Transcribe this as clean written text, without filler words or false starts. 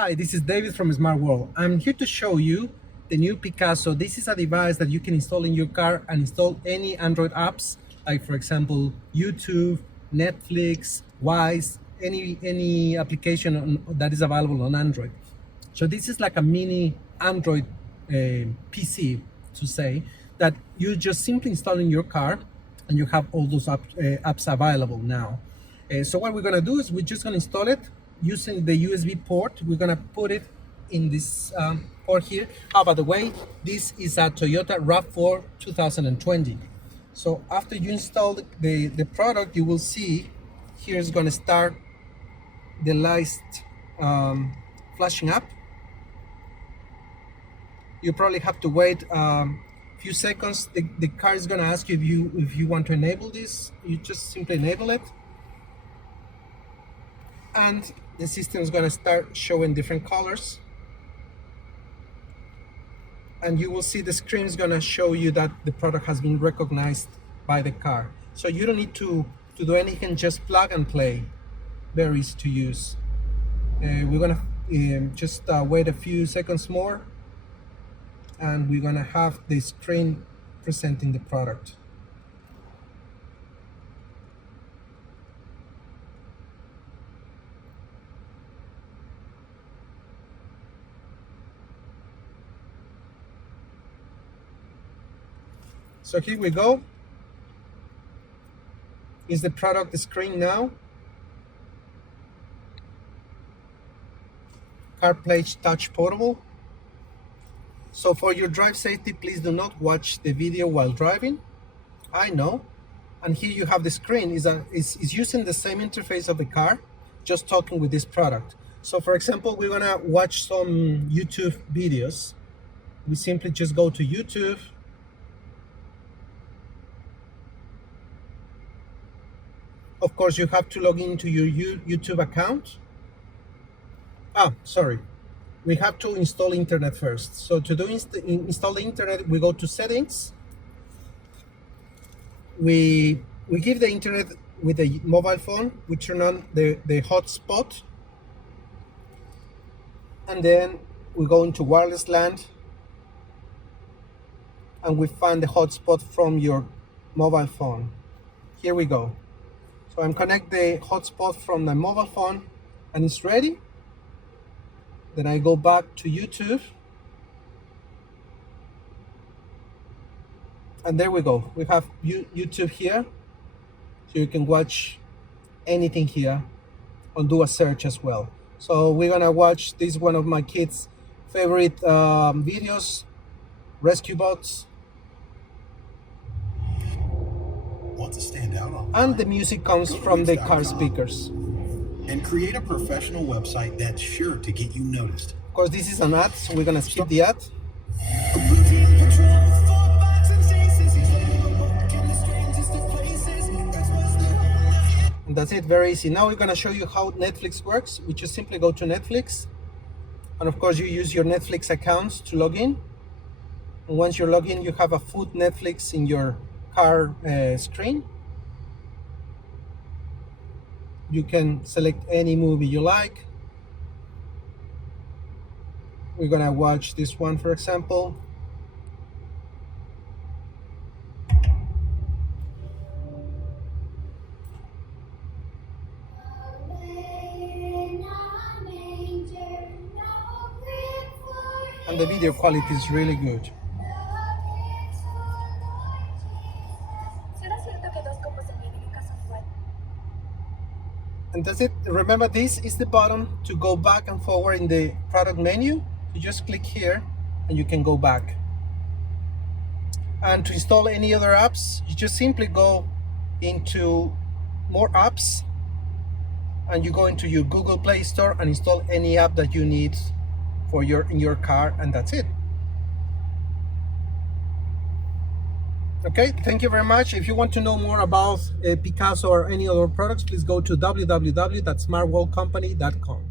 Hi, this is David from Smart World. I'm here to show you the new Picasso. This is a device that you can install in your car and install any Android apps, like for example, YouTube, Netflix, Wise, any application that is available on Android. So this is like a mini Android PC, to say, that you just simply install in your car and you have all those apps available now. So what we're gonna do is we're just gonna install it using the USB port. We're gonna put it in this port here. Oh, by the way, this is a Toyota RAV4 2020. So after you install the product, you will see here is gonna start the lights flashing up. You probably have to wait a few seconds. The car is gonna ask you if you want to enable this. You just simply enable it. And the system is going to start showing different colors, and you will see the screen is going to show you that the product has been recognized by the car. So you don't need to do anything, just plug and play. Very easy to use. We're going to just wait a few seconds more, and we're going to have the screen presenting the product. So here we go. Is the product screen now? CarPlay Touch Portable. So for your drive safety, please do not watch the video while driving. I know. And here you have the screen is using the same interface of the car, just talking with this product. So for example, we're gonna watch some YouTube videos. We simply just go to YouTube. Of course, you have to log into your YouTube account. Sorry. We have to install internet first. So to do install the internet, we go to settings. We give the internet with the mobile phone. We turn on the hotspot. And then we go into wireless LAN. And we find the hotspot from your mobile phone. Here we go. So I'm connect the hotspot from the mobile phone and it's ready. Then I go back to YouTube. And there we go. We have YouTube here. So you can watch anything here and do a search as well. So we're gonna watch this, one of my kids' favorite videos, Rescue Bots. Want to stand out online? And the music comes from the car speakers. And create a professional website that's sure to get you noticed. Of course, this is an ad, so we're gonna skip the ad. And that's it, very easy. Now we're gonna show you how Netflix works. We just simply go to Netflix. And of course, you use your Netflix accounts to log in. And once you're logged in, you have a full Netflix in your car screen. You can select any movie you like. We're gonna watch this one, for example. And the video quality is really good. And that's it. Remember, this is the button to go back and forward in the product menu. You just click here and you can go back. And to install any other apps, you just simply go into more apps and you go into your Google Play Store and install any app that you need for in your car, and that's it. Okay, thank you very much. If you want to know more about Picasso or any other products, please go to www.smartworldcompany.com.